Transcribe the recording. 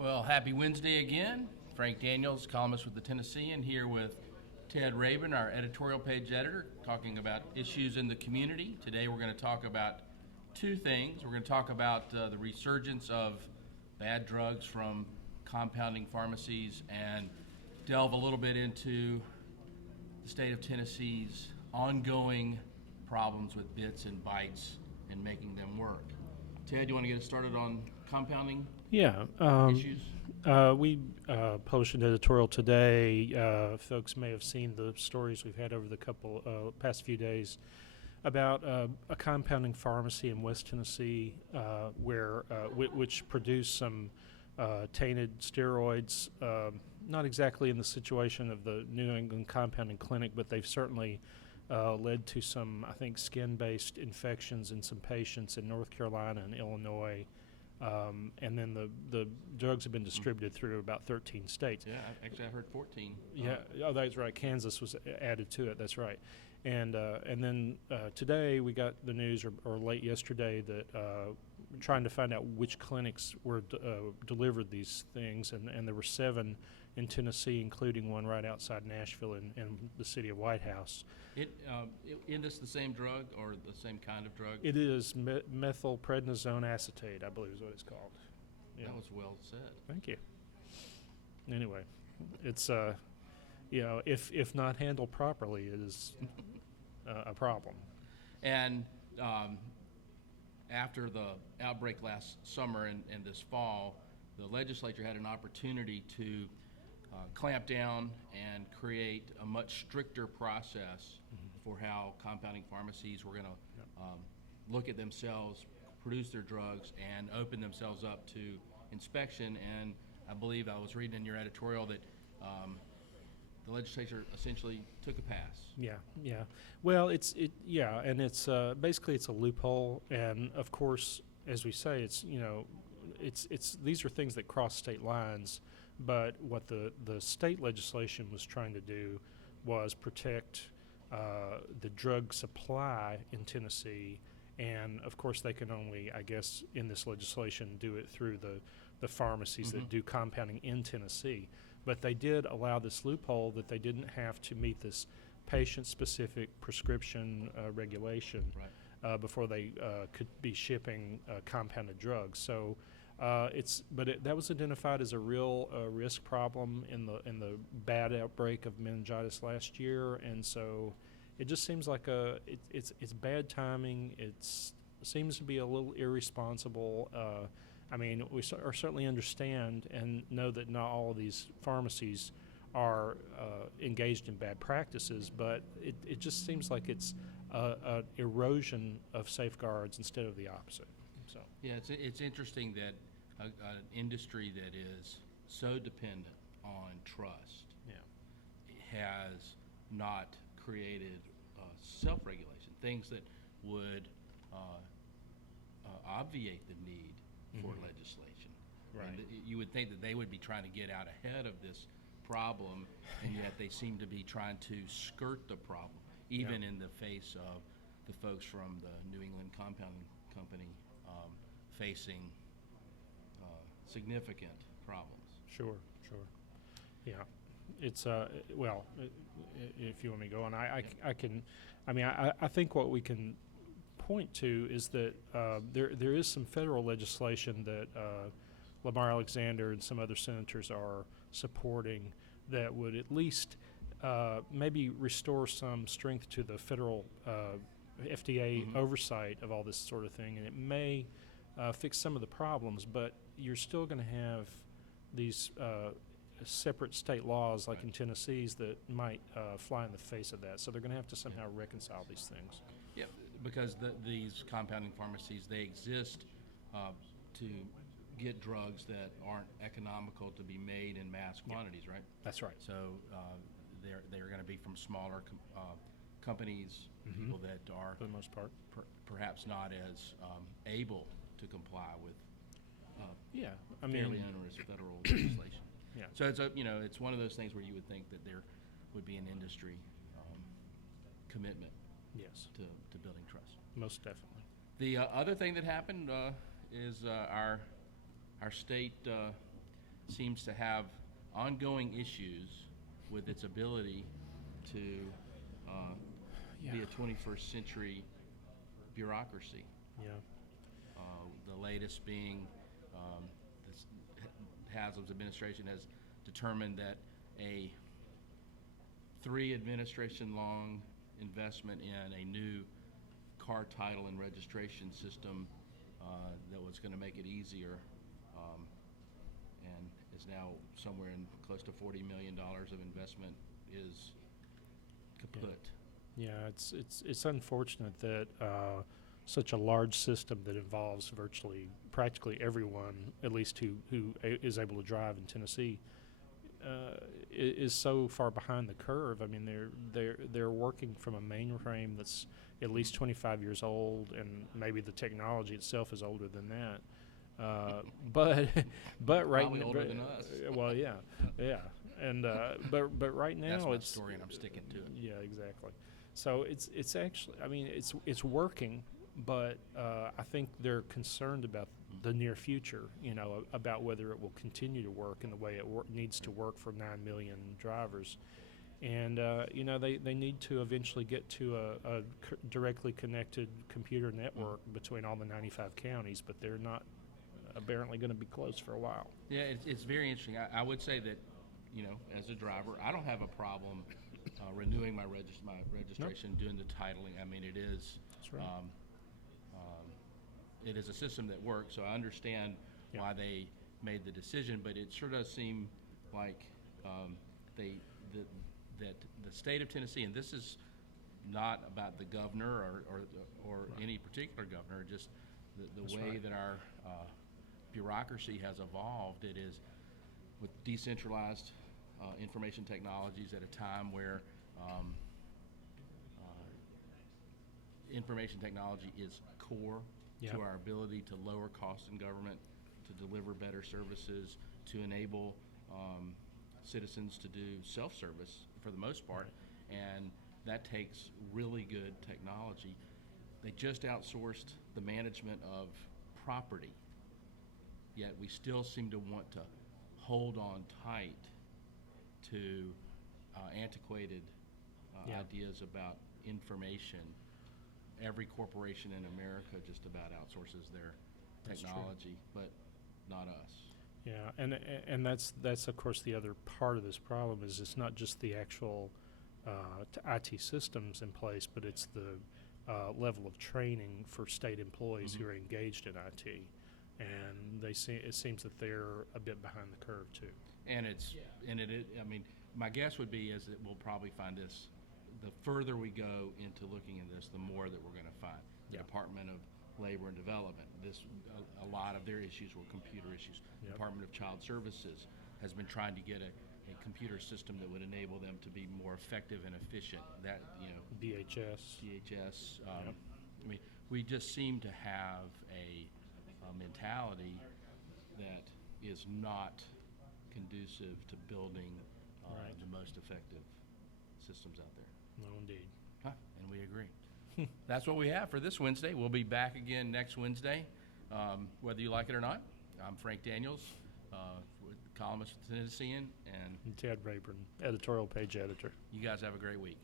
Well, happy Wednesday again. Frank Daniels, columnist with the Tennessean, here with Ted Rayburn, our editorial page editor, talking about issues in the community. Today we're going to talk about two things. We're going to talk about the resurgence of bad drugs from compounding pharmacies and delve a little bit into the state of Tennessee's ongoing problems with bits and bytes and making them work. Ted, do you want to get us started on compounding issues? We published an editorial today. Folks may have seen the stories we've had over the past few days about a compounding pharmacy in West Tennessee which produced some tainted steroids, not exactly in the situation of the New England Compounding Clinic, but they've certainly led to some, I think, skin-based infections in some patients in North Carolina and Illinois. And then the drugs have been distributed through about 13 states. Yeah, actually I've heard 14. Yeah, that's right. Kansas was added to it. That's right. And then today we got the news, or late yesterday, that trying to find out which clinics were delivered these things, and there were 7 in Tennessee, including one right outside Nashville in the city of White House. Is this the same drug or the same kind of drug? It is methylprednisone acetate, I believe is what it's called. Yeah. That was well said. Thank you. Anyway, it's if not handled properly, it is a problem. And after the outbreak last summer and this fall, the legislature had an opportunity to clamp down and create a much stricter process for how compounding pharmacies were going to look at themselves, produce their drugs, and open themselves up to inspection. And I believe I was reading in your editorial that the legislature essentially took a pass. Yeah. Well, it's basically it's a loophole, and of course, as we say, it's these are things that cross state lines. But what the state legislation was trying to do was protect the drug supply in Tennessee, and of course they can only, I guess, in this legislation do it through the pharmacies that do compounding in Tennessee. But they did allow this loophole that they didn't have to meet this patient-specific prescription regulation before they could be shipping compounded drugs. So. That was identified as a real risk problem in the bad outbreak of meningitis last year, and so it just seems like it's bad timing. It seems to be a little irresponsible. We certainly understand and know that not all of these pharmacies are engaged in bad practices, but it just seems like it's an erosion of safeguards instead of the opposite. So yeah, it's interesting that an industry that is so dependent on trust has not created self-regulation, things that would obviate the need for legislation. Right. And you would think that they would be trying to get out ahead of this problem, and yet they seem to be trying to skirt the problem, even in the face of the folks from the New England Compounding Company facing significant problems. Sure. Yeah, it's if you want me to go on, I can. I think what we can point to is that there is some federal legislation that Lamar Alexander and some other senators are supporting that would at least maybe restore some strength to the federal FDA oversight of all this sort of thing, and it may fix some of the problems, but you're still going to have these separate state laws like in Tennessee's that might fly in the face of that. So they're going to have to somehow reconcile these things. Yeah, because these compounding pharmacies, they exist to get drugs that aren't economical to be made in mass quantities, right? That's right. So they're going to be from smaller companies, people that are, for the most part, perhaps not as able to comply with fairly onerous federal legislation. Yeah. So it's one of those things where you would think that there would be an industry commitment. Yes. To building trust. Most definitely. The other thing that happened is our state seems to have ongoing issues with its ability to be a 21st century bureaucracy. Yeah. The latest being this Haslam's administration has determined that a 3 administration long investment in a new car title and registration system that was going to make it easier and is now somewhere in close to $40 million of investment is kaput. Yeah, it's unfortunate that such a large system that involves practically everyone, at least who is able to drive in Tennessee, is so far behind the curve. I mean, they're working from a mainframe that's at least 25 years old, and maybe the technology itself is older than that. But right Probably older than us. Well, yeah, and but right now That's my it's story, and I'm sticking to it. Yeah, exactly. So it's actually, I mean, it's working, but I think they're concerned about the near future, about whether it will continue to work in the way it needs to work for 9 million drivers. And, they need to eventually get to a directly connected computer network between all the 95 counties, but they're not apparently going to be close for a while. Yeah, it's very interesting. I would say that, as a driver, I don't have a problem renewing my registration, doing the titling. I mean, it is. That's right. It is a system that works, so I understand why they made the decision. But it sure does seem like that the state of Tennessee, and this is not about the governor or any particular governor, just the way that our bureaucracy has evolved. It is with decentralized information technologies at a time where information technology is core to our ability to lower costs in government, to deliver better services, to enable citizens to do self-service for the most part, and that takes really good technology. They just outsourced the management of property, yet we still seem to want to hold on tight to antiquated ideas about information. Every corporation in America just about outsources their technology, but not us. Yeah, and that's of course the other part of this problem is it's not just the actual IT systems in place, but it's the level of training for state employees who are engaged in IT, and it seems that they're a bit behind the curve too. And I mean, my guess would be is that we'll probably find this. The further we go into looking at this, the more that we're going to find. The Department of Labor and Development, a lot of their issues were computer issues. Yep. Department of Child Services has been trying to get a computer system that would enable them to be more effective and efficient. That DHS. I mean, we just seem to have a mentality that is not conducive to building the most effective systems out there. No, indeed. And we agree. That's what we have for this Wednesday. We'll be back again next Wednesday, whether you like it or not. I'm Frank Daniels, columnist with the Tennessean, and Ted Rayburn, editorial page editor. you guys have a great week.